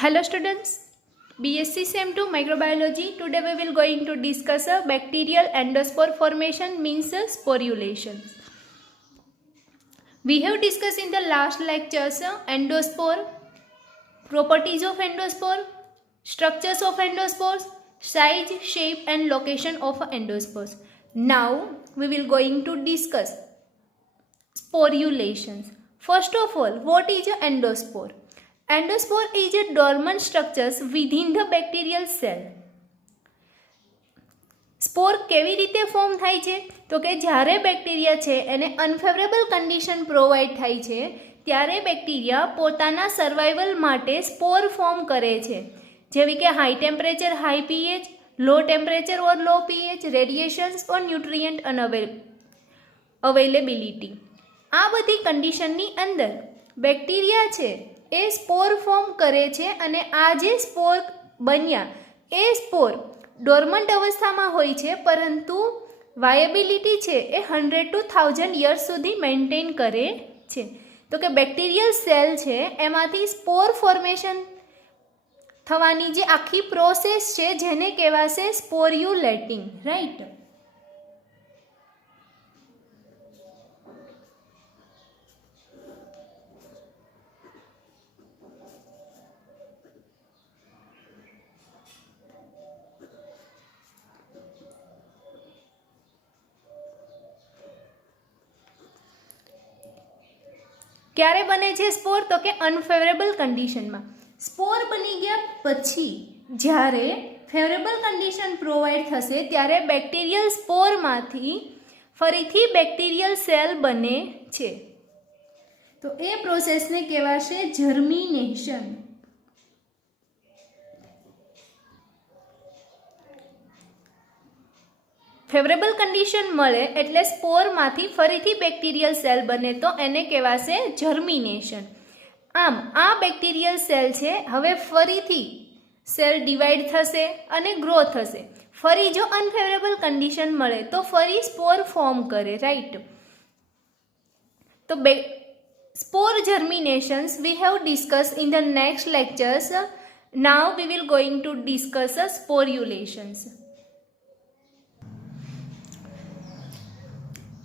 Hello students, BSc SEM 2 Microbiology. Today we will going to discuss a bacterial endospore formation means sporulation. We have discussed in the last lectures endospore, properties of endospore, structures of endospores, size, shape and location of endospores. Now we will going to discuss sporulations. First of all, what is an endospore? Endospore is a dormant structures within the bacterial cell. સ્પોર કેવી રીતે form થાય છે તો કે જ્યારે bacteria છે એને unfavourable condition provide થાય છે ત્યારે બેક્ટેરિયા પોતાના સર્વાઈવલ માટે સ્પોર ફોર્મ કરે છે, જેવી કે હાઈ ટેમ્પરેચર હાઈ પીએચ, લો ટેમ્પરેચર ઓર લો પીએચ, રેડિયેશન્સ ઓર ન્યુટ્રિયન્ટ અવેલેબિલિટી. આ બધી કન્ડિશનની અંદર બેક્ટેરિયા છે એ સ્પોર ફોર્મ કરે છે અને આ જે સ્પોર બન્યા એ સ્પોર ડોર્મન્ટ અવસ્થામાં હોય છે, પરંતુ વાયેબિલિટી છે એ 100 to 1000 યર્સ સુધી મેન્ટેન કરે છે. તો કે બેક્ટેરિયલ સેલ છે એમાંથી સ્પોર ફોર્મેશન થવાની જે આખી પ્રોસેસ છે જેને કહેવાશે સ્પોર્યુલેટિંગ, રાઈટ. ક્યારે બને છે સ્પોર તો કે અનફેવરેબલ કન્ડિશનમાં. સ્પોર બની ગયા પછી જ્યારે ફેવરેબલ કન્ડિશન પ્રોવાઈડ થશે ત્યારે બેક્ટેરિયલ સ્પોરમાંથી ફરીથી બેક્ટેરિયલ સેલ બને છે. તો એ પ્રોસેસને કહેવાશે જર્મિનેશન. ફેવરેબલ કન્ડિશન મળે એટલે સ્પોરમાંથી ફરીથી બેક્ટેરિયલ સેલ બને તો એને કહેવાશે જર્મિનેશન. આમ આ બેક્ટેરિયલ સેલ છે હવે ફરીથી સેલ ડિવાઈડ થશે અને ગ્રો થશે. ફરી જો અનફેવરેબલ કન્ડિશન મળે તો ફરી સ્પોર ફોર્મ કરે, રાઈટ. તો સ્પોર germinations we have discussed in the next lectures. Now we will going to discuss sporulations.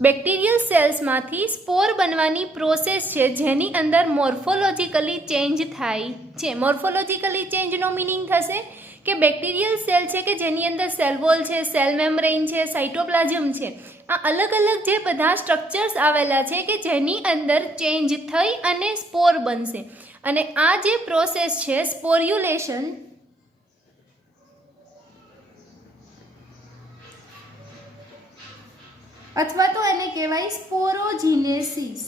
Bacterial સેલ્સમાંથી સ્પોર બનવાની પ્રોસેસ છે જેની અંદર મોર્ફોલોજીકલી ચેન્જ થાય છે. મોર્ફોલોજીકલી ચેન્જનો મિનિંગ થશે કે બેક્ટેરિયલ સેલ છે કે જેની અંદર સેલ વોલ છે, સેલ મેમ્બ્રેન છે, સાઇટોપ્લાઝમ છે, આ અલગ અલગ જે બધા સ્ટ્રક્ચર્સ આવેલા છે કે જેની અંદર ચેન્જ થઈ અને સ્પોર બનશે. અને આ જે પ્રોસેસ છે સ્પોર્યુલેશન અથવા તો એને કહેવાય સ્પોરોજીનેસિસ,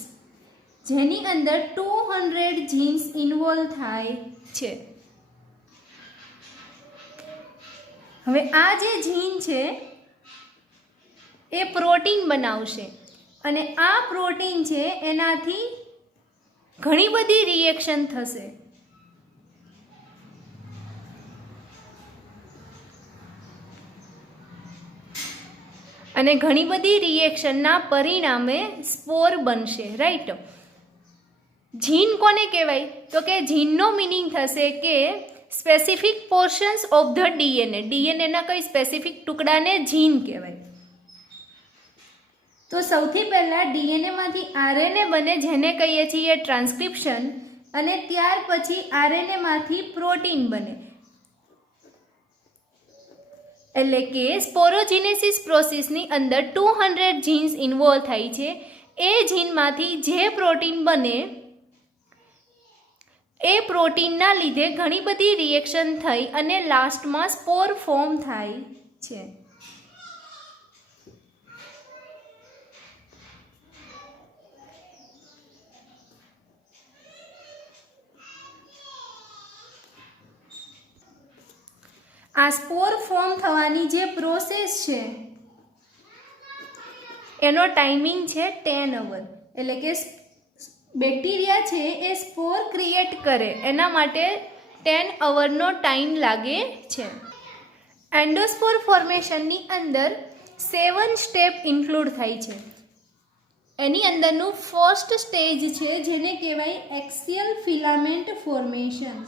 જેની અંદર 200 જીન્સ ઇન્વોલ્વ થાય છે. હવે આ જે જીન છે એ પ્રોટીન બનાવશે અને આ પ્રોટીન છે એનાથી ઘણી બધી રિએક્શન થશે. અને ઘણી બધી રિએક્શનના પરિણામે સ્પોર બનશે, રાઈટ. જીન કોને કહેવાય તો કે જીનનો મિનિંગ થશે કે specific portions of the DNA. ડીએનએના કઈ સ્પેસિફિક ટુકડાને જીન કહેવાય. તો સૌથી પહેલાં ડીએનએમાંથી આરએનએ બને જેને કહીએ છીએ ટ્રાન્સક્રિપ્શન, અને ત્યાર પછી આરએનએમાંથી પ્રોટીન બને. એટલે કે સ્પોરોજીનેસિસ પ્રોસેસની અંદર 200 જીન્સ ઇન્વોલ્વ થાય છે. એ જીનમાંથી જે પ્રોટીન બને એ પ્રોટીનના લીધે ઘણી બધી રિએક્શન થઈ અને લાસ્ટમાં સ્પોર ફોર્મ થાય છે. આ સ્પોર ફોર્મ થવાની જે પ્રોસેસ છે એનો ટાઈમિંગ છે 10 અવર. એટલે કે બેક્ટેરિયા છે એ સ્પોર ક્રિએટ કરે એના માટે 10 અવરનો ટાઈમ લાગે છે. એન્ડોસ્પોર ફોર્મેશનની અંદર 7 સ્ટેપ ઇન્ક્લુડ થાય છે. એની અંદરનું ફર્સ્ટ સ્ટેજ છે જેને કહેવાય axial filament formation.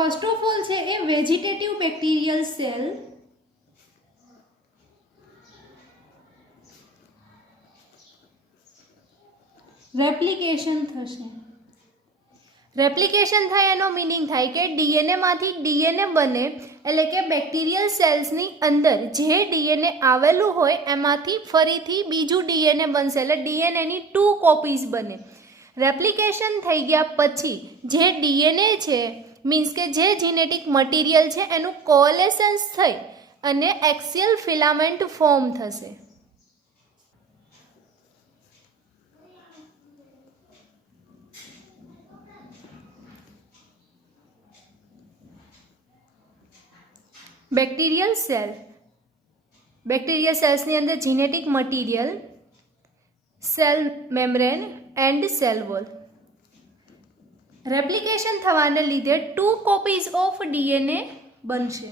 First of all છે એ વેજીટેટિવ બેક્ટેરિયલ સેલ, રેપ્લિકેશન થશે. રેપ્લિકેશન થાય એનો મિનિંગ થાય કે ડીએનએ માંથી ડીએનએ બને, એટલે કે બેક્ટેરિયલ સેલ્સની અંદર જે ડીએનએ આવેલું હોય એમાંથી ફરીથી બીજું ડીએનએ બનશે, એટલે ડીએનએની 2 કોપીઝ બને. રેપ્લિકેશન થઈ ગયા પછી જે ડીએનએ છે મીન્સ કે જે જીનેટિક મટીરિયલ છે એનું કોલેસન્સ થઈ અને એક્સિયલ ફિલામેન્ટ ફોર્મ થશે. બેક્ટેરિયલ સેલ્સની અંદર genetic material, cell membrane and cell wall. Replication થવાને લીધે 2 કોપીઝ ઓફ ડીએનએ બનશે.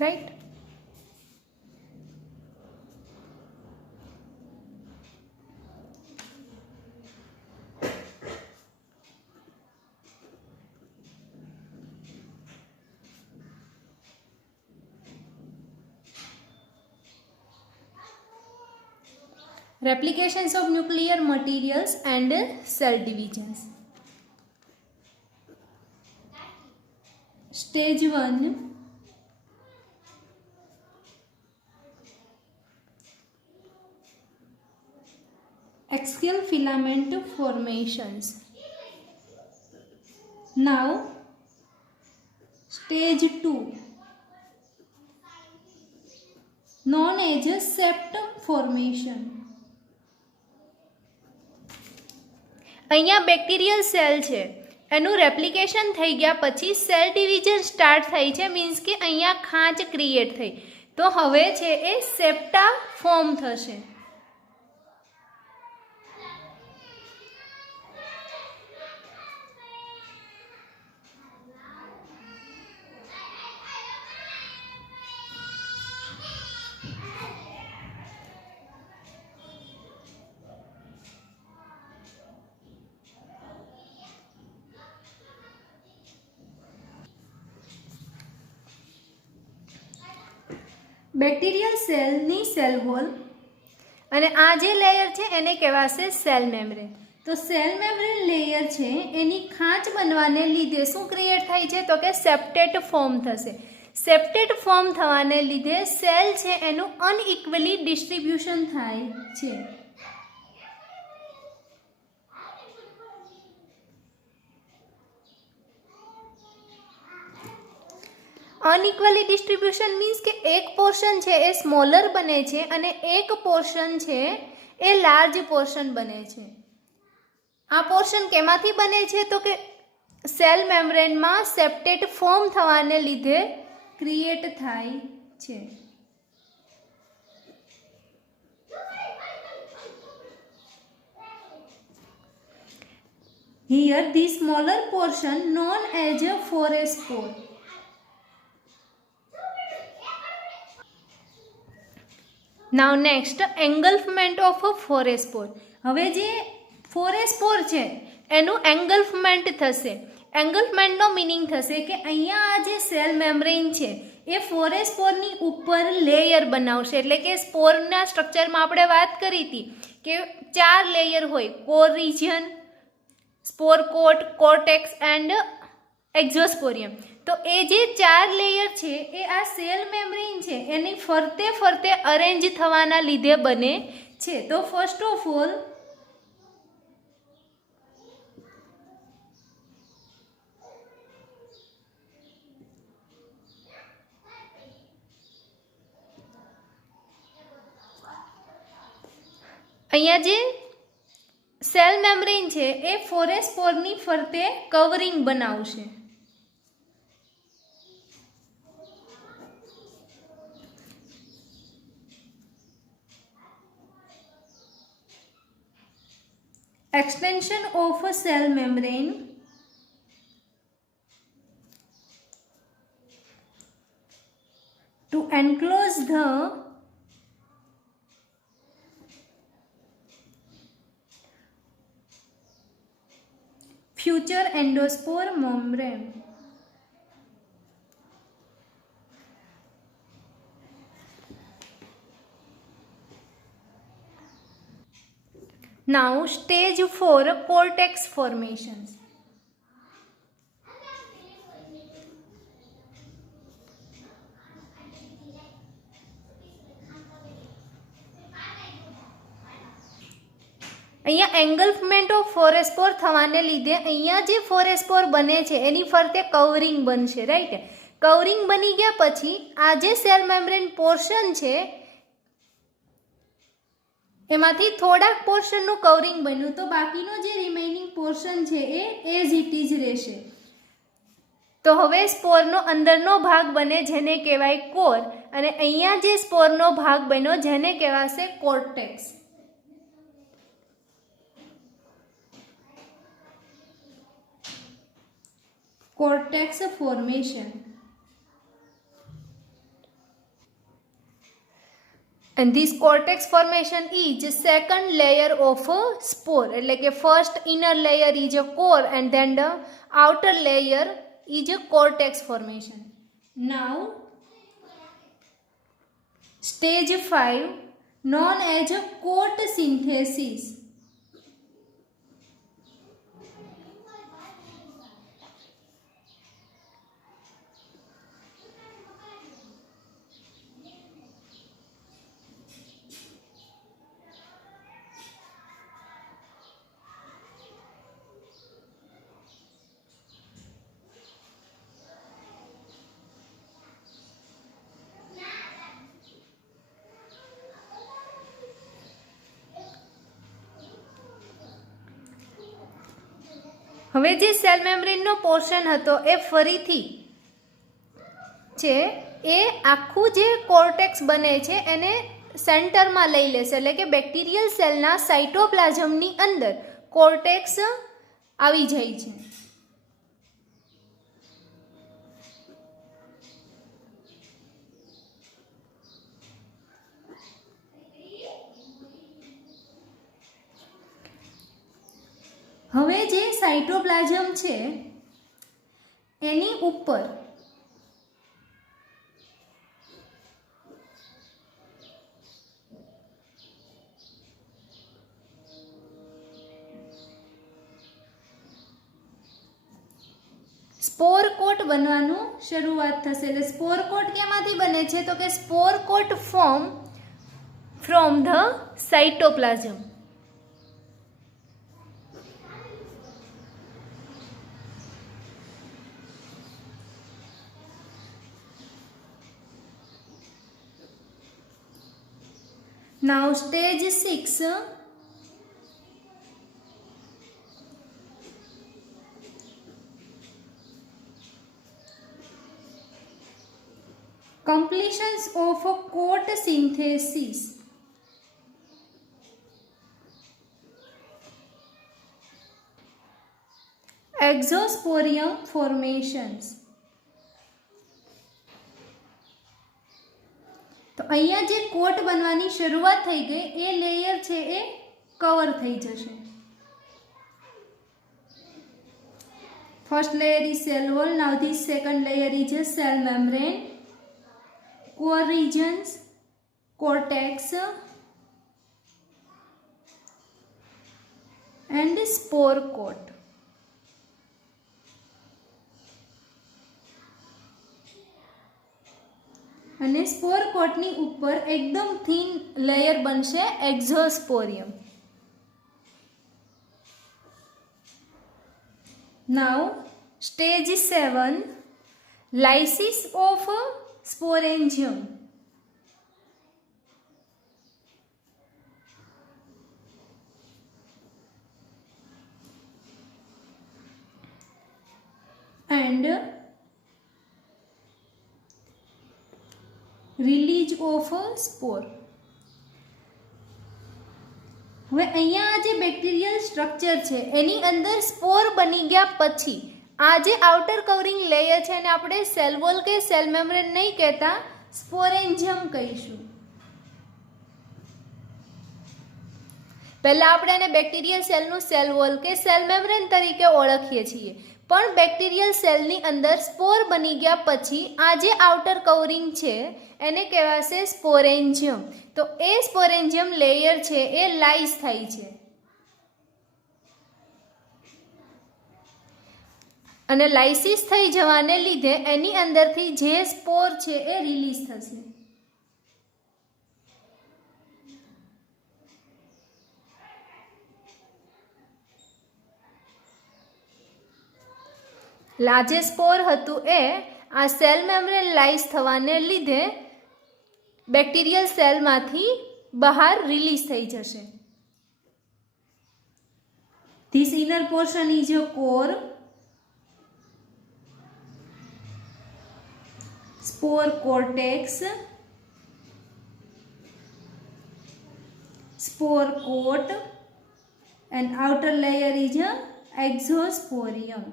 Right. Replications of nuclear materials and cell divisions. Stage 1, axial filament formations. Now stage 2, known as septum formation. અહીંયા bacterial cell છે એનું replication થઈ ગયા પછી cell division start થઈ છે, મીન્સ કે અહીંયા ખાંચ ક્રિએટ થઈ, તો હવે છે એ સેપ્ટા ફોર્મ થશે. બેક્ટેરિયલ સેલની સેલ વોલ અને આ જે લેયર છે એને કહેવાશે સેલ મેમ્બ્રેન. તો સેલ મેમ્બ્રેન લેયર છે એની ખાંચ બનવાને લીધે શું ક્રિએટ થાય છે તો કે સેપ્ટેટ ફોર્મ થશે. સેપ્ટેટ ફોર્મ થવાને લીધે સેલ છે એનું અનઇક્વલી ડિસ્ટ્રીબ્યુશન થાય છે. અનઇક્વલી ડિસ્ટ્રીબ્યુશન મીન્સ કે એક પોર્શન છે એ સ્મોલર બને છે અને એક પોર્શન છે એ લાર્જ પોર્શન બને છે. આ પોર્શન કેમાંથી બને છે તો કે સેલ મેમ્બ્રેનમાં સેપ્ટેટ ફોર્મ થવાને લીધે ક્રિએટ થાય છે. Here the smaller portion known as a forespore. Now next engulfment of forespore. હવે જે ફોરેસ્પોર છે એનું એંગલ્ફમેન્ટ થશે. એંગલ્ફમેન્ટનો મિનિંગ થશે કે અહીંયા આ જે સેલ મેમ્બ્રેન છે એ ફોરેસ્પોરની ઉપર લેયર બનાવશે. એટલે કે સ્પોરના સ્ટ્રક્ચરમાં આપણે વાત કરી હતી કે 4 લેયર હોય, core region, spore coat, cortex and exosporium. તો એ જે 4 લેયર છે એ આ સેલ મેમ્બ્રેન છે એની ફરતે ફરતે અરેન્જ થવાના લીધે બને છે. તો ફર્સ્ટ ઓફ ઓલ અહીંયા જે સેલ મેમ્બ્રેન છે એ ફોરેસ્પોરની ફરતે કવરિંગ બનાવશે. extension of a cell membrane to enclose the future endospore membrane. Now stage 4, cortex formations. અહીંયા એંગલ્ફમેન્ટ ઓફ ફોરેસ્પોર થવાને લીધે અહીંયા જે ફોરેસ્પોર બને છે એની ફરતે કવરિંગ બનશે, રાઈટ. કવરિંગ બની ગયા પછી આ જે સેલ મેમ્બ્રેન પોર્શન છે એમાંથી થોડાક પોર્શનનું કવરિંગ બન્યું, તો બાકીનો જે રિમેઇનિંગ પોર્શન છે એ એઝ ઇટ ઇઝ રહેશે. તો હવે સ્પોરનો અંદરનો ભાગ બને જેને કહેવાય કોર, અને અહીંયા જે સ્પોરનો ભાગ બન્યો જેને કહેવાશે cortex. cortex formation. And this cortex formation is second layer of a spore. એટલે કે first inner layer is a core and then the outer layer is a cortex formation. Now stage 5 known as a coat synthesis. હવે જે cell મેમ્બ્રેનનો portion હતો એ ફરીથી છે એ આખું જે cortex બને છે એને સેન્ટરમાં લઈ લેશે, એટલે કે બેક્ટેરિયલ સેલના સાઇટોપ્લાઝમની અંદર કોર્ટેક્સ આવી જાય છે. હવે જે સાઇટોપ્લાઝમ છે એની ઉપર સ્પોર કોટ બનવાનું શરૂઆત થશે. એટલે સ્પોર કોટ કેમાંથી બને છે તો કે spore coat form from the cytoplasm. Now stage 6 completions of a coat synthesis. Exosporium formations. તો અહીંયા જે કોટ બનવાની શરૂઆત થઈ ગઈ એ લેયર છે એ કવર થઈ જશે. First layer is cell wall. Now this second layer is a cell membrane, core regions, cortex and spore coat. અને સ્પોર કોટની ઉપર એકદમ થીન લેયર બનશે exosporium. Now stage 7 lysis of sporangium. and release of a spore. હવે અહીંયા આ જે bacterial structure છે એની અંદર સ્પોર બની ગયા પછી આ જે આઉટર કવરિંગ લેયર છે એને આપણે સેલ વોલ કે સેલ મેમ્બ્રેન નહીં કહેતા, સ્પોરેન્જિયમ કહીશું. પહેલા આપણે એને બેક્ટેરિયલ સેલનું સેલ વોલ કે સેલ મેમ્બ્રેન તરીકે ઓળખીએ છીએ, પણ બેક્ટેરિયલ સેલની અંદર સ્પોર બની ગયા પછી આ જે આઉટર કવરિંગ છે એને કહેવાશે સ્પોરેન્જિયમ. તો એ સ્પોરેન્જિયમ લેયર છે એ લાઇસ થાય છે અને લાઇસિસ થઈ જવાને લીધે એની અંદરથી જે સ્પોર છે એ રિલીઝ થશે. જે સ્પોર હતું એ આ સેલ મેમ્બ્રેન લાઇસ થવાને લીધે બેક્ટેરિયલ સેલમાંથી બહાર રિલીઝ થઈ જશે. This inner portion is a core. Spore cortex, spore coat, and outer layer is a exosporium.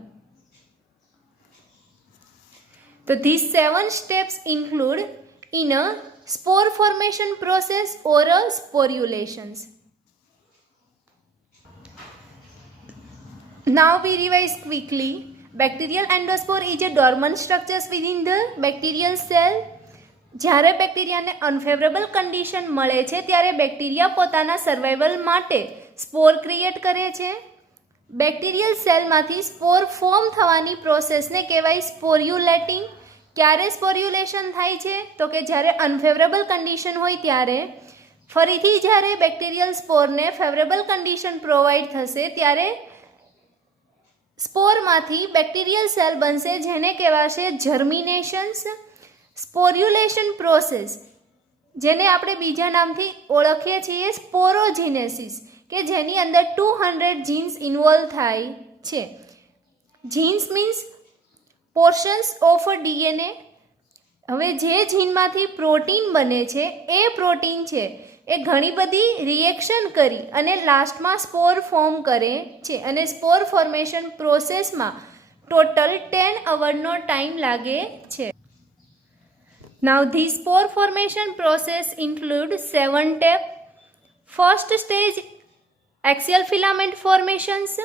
So these 7 steps include in a spore formation process or a sporulations. Now we revise quickly. Bacterial endospore is a dormant structures within the bacterial cell. જ્યારે બેક્ટેરિયાને unfavourable condition મળે છે ત્યારે bacteria પોતાના survival માટે સ્પોર create કરે છે. Bacterial સેલમાંથી સ્પોર form થવાની પ્રોસેસને કહેવાય સ્પોર્યુલેટિંગ. ક્યારે સ્પોર્યુલેશન થાય છે? તો કે જ્યારે અનફેવરેબલ કન્ડિશન હોય ત્યારે. ફરીથી જ્યારે બેક્ટેરિયલ સ્પોરને ફેવરેબલ કન્ડિશન પ્રોવાઈડ થશે ત્યારે સ્પોરમાંથી બેક્ટેરિયલ સેલ બનશે જેને કહેવાશે જર્મિનેશન્સ. સ્પોર્યુલેશન પ્રોસેસ જેને આપણે બીજા નામથી ઓળખીએ છીએ સ્પોરોજીનેસિસ, કે જેની અંદર 200 જીન્સ ઇન્વોલ્વ થાય છે. Genes means portions of DNA. હવે જે જીનમાંથી પ્રોટીન બને છે એ પ્રોટીન છે એ ઘણી બધી રિએક્શન કરી અને લાસ્ટમાં સ્પોર ફોર્મ કરે છે અને સ્પોર ફોર્મેશન પ્રોસેસમાં ટોટલ 10 અવરનો ટાઈમ લાગે છે. Now the spore formation process includes 7 steps. First stage, axial filament formations.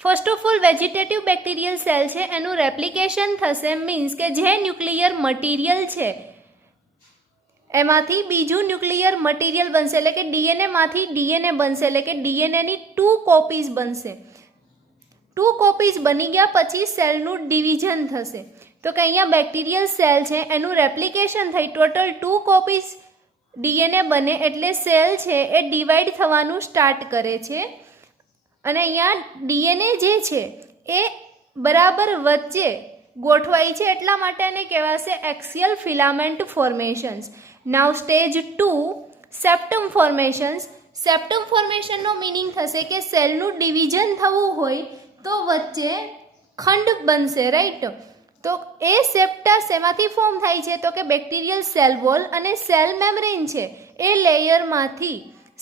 First of all vegetative bacterial cell છે એનું રેપ્લિકેશન થશે, મીન્સ કે જે ન્યુક્લિયર મટીરિયલ છે એમાંથી બીજું ન્યુક્લિયર મટીરિયલ બનશે, એટલે કે ડીએનએમાંથી ડીએનએ બનશે, એટલે કે ડીએનએની 2 કોપીઝ બનશે. 2 કોપીઝ બની ગયા પછી સેલનું ડિવિઝન થશે. તો કે અહીંયા બેક્ટેરિયલ સેલ છે એનું રેપ્લિકેશન થઈ ટોટલ 2 કોપીઝ ડીએનએ બને એટલે સેલ છે એ ડિવાઈડ થવાનું સ્ટાર્ટ કરે છે. અને અહીંયા ડીએનએ જે છે એ બરાબર વચ્ચે ગોઠવાય છે એટલા માટે એને કહેવાશે એક્સિયલ ફિલામેન્ટ ફોર્મેશન્સ. નાવ સ્ટેજ 2, સેપ્ટમ ફોર્મેશન્સ. સેપ્ટમ ફોર્મેશનનો મિનિંગ થશે કે સેલનું ડિવિઝન થવું હોય તો વચ્ચે ખંડ બનશે, રાઈટ? તો એ સેપ્ટા શેમાંથી ફોર્મ થાય છે? તો કે બેક્ટેરિયલ સેલ વોલ અને સેલ મેમ્બ્રેન છે એ લેયરમાંથી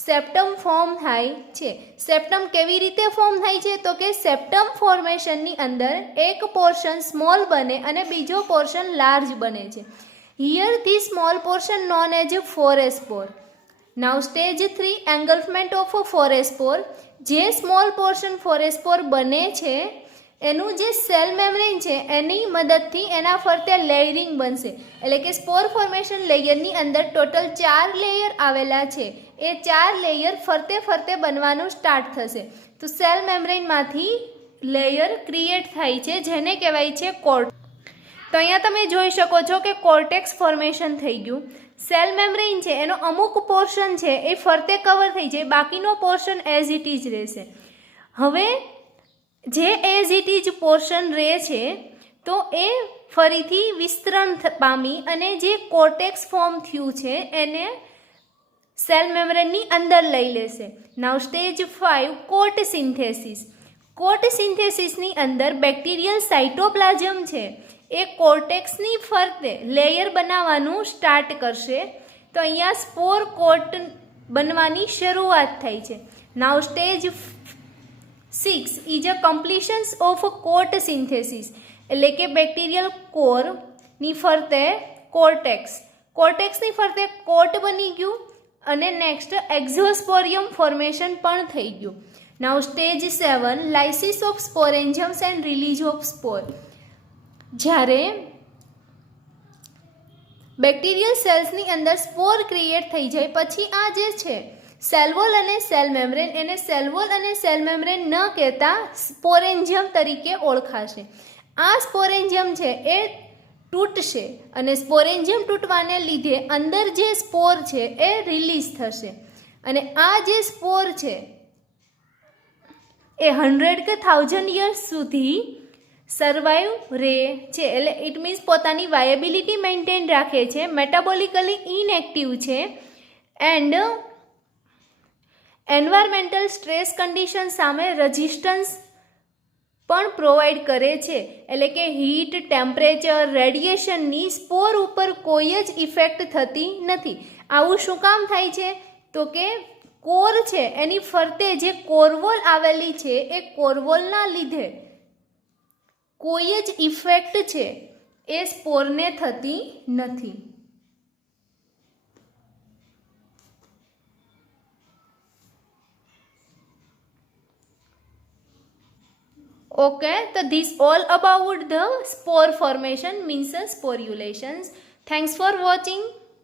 સેપ્ટમ ફોર્મ થાય છે. સેપ્ટમ કેવી રીતે ફોર્મ થાય છે? તો કે સેપ્ટમ ફોર્મેશનની અંદર એક પોર્શન સ્મોલ બને અને બીજો પોર્શન લાર્જ બને છે. Here the small portion known as forespore. Now stage 3, engulfment of forespore. જે સ્મોલ પોર્શન ફોરેસ્પોર બને છે એનું જે સેલ મેમ્બ્રેન છે એની મદદથી એના ફરતે લેયરિંગ બનશે, એટલે કે સ્પોર ફોર્મેશન લેયરની અંદર ટોટલ 4 લેયર આવેલા છે. એ 4 લેયર ફરતે ફરતે બનવાનું સ્ટાર્ટ થશે. તો સેલ મેમ્બ્રેનમાંથી લેયર ક્રિએટ થાય છે જેને કહેવાય છે કોર્ટ. તો અહીંયા તમે જોઈ શકો છો કે કોર્ટેક્સ ફોર્મેશન થઈ ગયું. સેલ મેમ્બ્રેન છે એનો અમુક પોર્શન છે એ ફરતે કવર થઈ જાય, બાકીનો પોર્શન એઝ ઇટ ઇઝ રહેશે. હવે જે એઝ ઇટ ઇઝ પોર્શન રહે છે તો એ ફરીથી વિસ્તરણ પામી અને જે કોર્ટેક્સ ફોર્મ થયું છે એને સેલ મેમ્બ્રેનની અંદર લઈ લેશે. નાવ સ્ટેજ 5, કોટ સિન્થેસિસ. કોટ સિન્થેસિસની અંદર બેક્ટેરિયલ સાઇટોપ્લાઝમ છે એ કોર્ટેક્સની ફરતે લેયર બનાવવાનું સ્ટાર્ટ કરશે. તો અહીંયા સ્પોર કોટ બનવાની શરૂઆત થઈ છે. Now stage 6 is a completion of coat synthesis, એટલે કે બેક્ટેરિયલ કોરની ફરતે કોર્ટેક્સની ફરતે કોટ બની ગયું અને નેક્સ્ટ એક્ઝોસ્પોરિયમ ફોર્મેશન પણ થઈ ગયું. Now stage 7 lysis of sporangiums and release of spore. જ્યારે બેક્ટેરિયલ સેલ્સની અંદર સ્પોર ક્રિએટ થઈ જાય પછી આ જે છે સેલ વોલ અને સેલ મેમ્બ્રેન, એને સેલ વોલ અને સેલ મેમ્બ્રેન ન કહેતા સ્પોરેન્જિયમ તરીકે ઓળખાશે. આ સ્પોરેન્જિયમ છે એ તૂટશે અને સ્પોરેન્જિયમ તૂટવાને લીધે અંદર જે સ્પોર છે એ રિલીઝ થશે અને આ જે સ્પોર છે એ 100 કે 1000 યર્સ સુધી સર્વાઈવ રહે છે. એટલે ઇટ મીન્સ પોતાની વાયેબિલિટી મેન્ટેન રાખે છે, મેટાબોલિકલી ઇનએક્ટિવ છે એન્ડ એન્વાયરમેન્ટલ સ્ટ્રેસ કન્ડિશન સામે રેઝિસ્ટન્સ પણ પ્રોવાઈડ કરે છે. એટલે કે હીટ, ટેમ્પરેચર, રેડિયેશનની સ્પોર ઉપર કોઈ જ ઇફેક્ટ થતી નથી. આવું શું કામ થાય છે? તો કે કોર છે એની ફરતે જે કોરવોલ આવેલી છે એ કોરવોલના લીધે કોઈ જ ઇફેક્ટ છે એ સ્પોરને થતી નથી. Okay, so this all about the spore formation means sporulations. Thanks for watching.